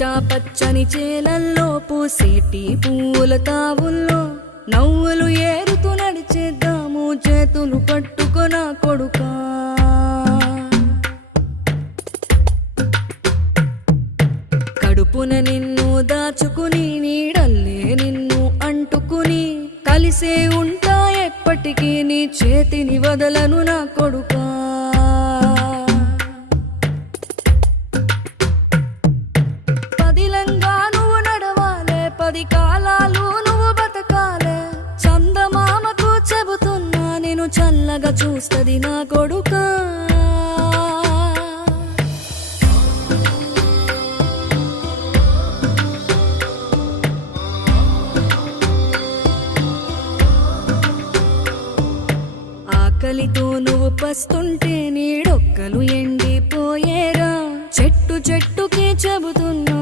పచ్చా పచ్చని చేలల్లో పూసేటి పూల తావుల్లో నవ్వులు ఏరుతూ నడిచేద్దాము చేతులు పట్టుకొన కొడుకా. కడుపున నిన్ను దాచుకుని నీడల్లే నిన్ను అంటుకుని కలిసే ఉంటా ఎప్పటికీ నీ చేతిని వదలను నా కొడుకా. పదిలంగా నువ్వు నడవాలే, 10 కాలాలు నువ్వు బతకాలే. చందమామకు చెబుతున్నా నేను చల్లగా చూస్తది నా కొడుకా. ఆకలితో నువ్వు పస్తుంటే నీడొక్కలు ఎండిపోయేరా. చెట్టు చెట్టుకి చెబుతున్నా